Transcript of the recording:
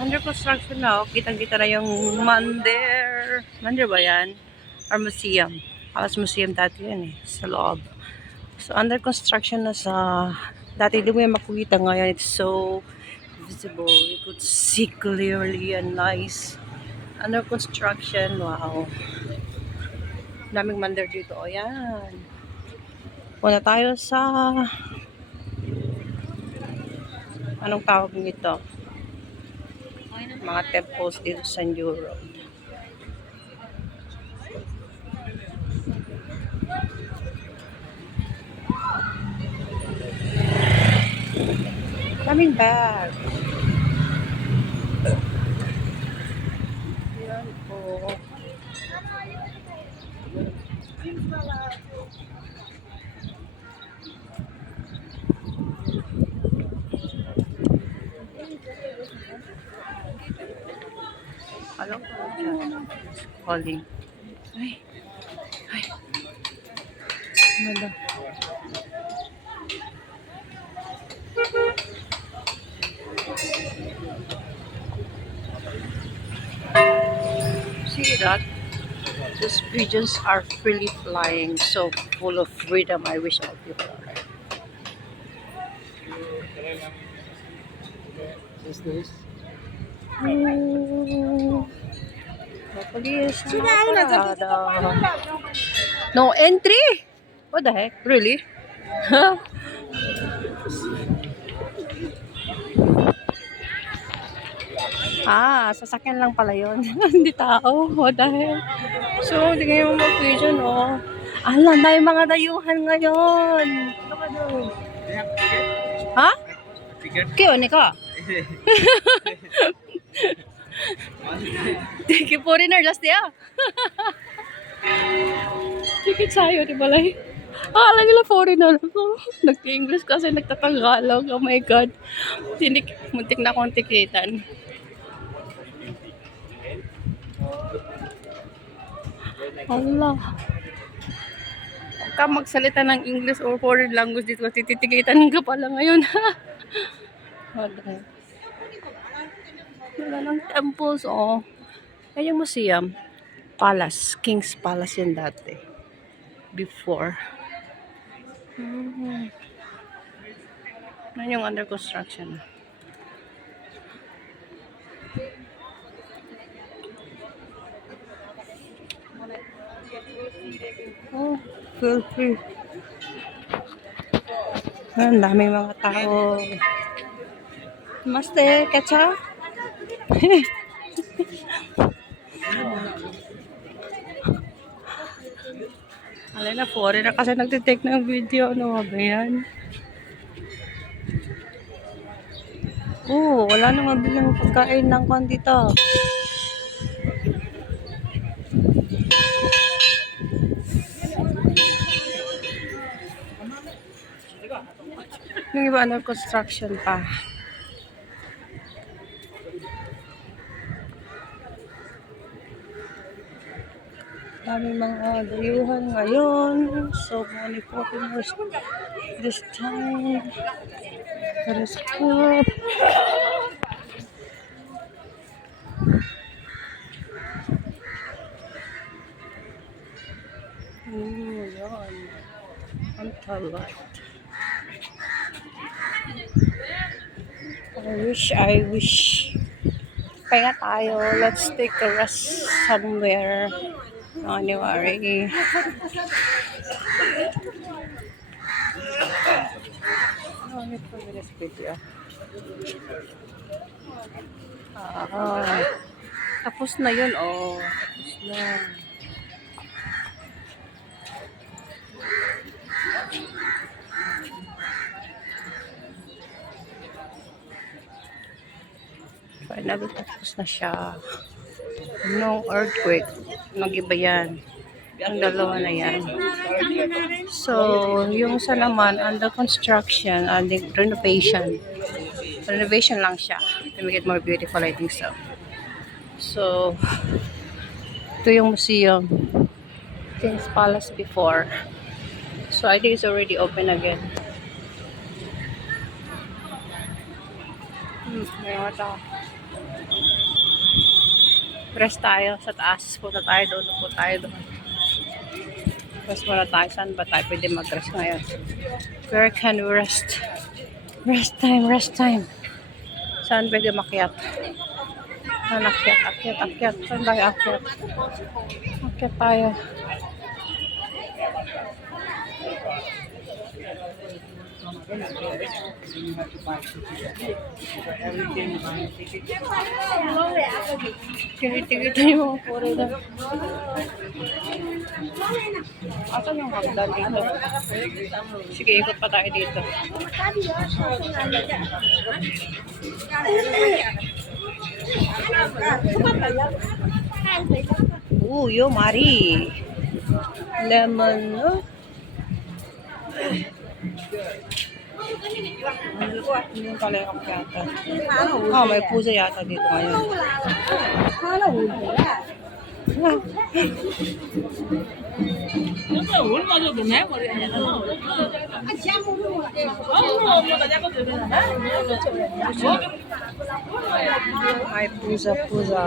Under construction na. Kitang-kita na yung Mandir. Mandir ba yan? Or museum. Palace Museum dati yan eh. Sa loob. So, under construction na sa... Dati hindi mo yung makikita ngayon. It's so visible. You could see clearly and nice. Under construction. Wow. Daming Mandir dito. O, yan. Punta tayo sa... Anong tawag nito? Mga temples dito sa New Road. Daming bag. Yan po. Hello po. Calling. Ay. Ay. Ano ba? See that? These pigeons are freely flying, so full of freedom. I wish all people are. What's this? No entry? What the heck? Really? Sasakyan lang pala yun. Hindi tao. What the heck? So, tingnan mo mga pigeon, oh. Alam, dahil mga dayuhan ngayon. Ha? Kaya ni ka? Tiki foreigner last day Tikit sayo, di balay. Alam nila foreigner ako. Nag-English kasi nagtatagalog. Oh my God. Muntik na akong tikitan. Allah. Huwag ka magsalita ng English or foreign language dito kasi titikitan ka pala ngayon. Wala ng temples, oh. Ay, yung museum. Palace. King's Palace yun dati. Before. Yan yung under construction. Oh, feel free. Ang daming mga tao. Namaste, Kacha. Alay na, foreigner kasi nagtitake ng video. Ano ba yan? Oh, wala nang mabilang pagkain ng kwan dito. Yung iba under construction pa. Daming mga dayuhan ngayon. So many foreigners this time. That is cool. Yan. Ang talat. I wish. Kaya tayo, let's take a rest somewhere. January. For this video. Tapos na yun, oh. Tapos na. Finally, tapos na siya. No earthquake. Nag-iba yan. Ang dalawa na yan. So, yung sa naman, under construction, under renovation. Renovation lang siya. To make it more beautiful, I think so. So, ito yung museum. King's Palace before. So, I think it's already open again. May mga tao. Rest tayo sa taas. Punta tayo doon. Upo tayo doon. Rest muna tayo. Saan ba tayo pwede mag-rest ngayon? Where can we rest? Rest time, rest time. Saan pwede makiat? Saan akyat, akyat, akyat. Saan tayo akyat? Akyat tayo. Kinitigita yung mga puro na. Asan yung hagdan dito? Sige, ikot pa tayo dito. Yo, Mari. Lemon, no? Hindi yung pala yung yata. May pusa yata dito ngayon. May pusa.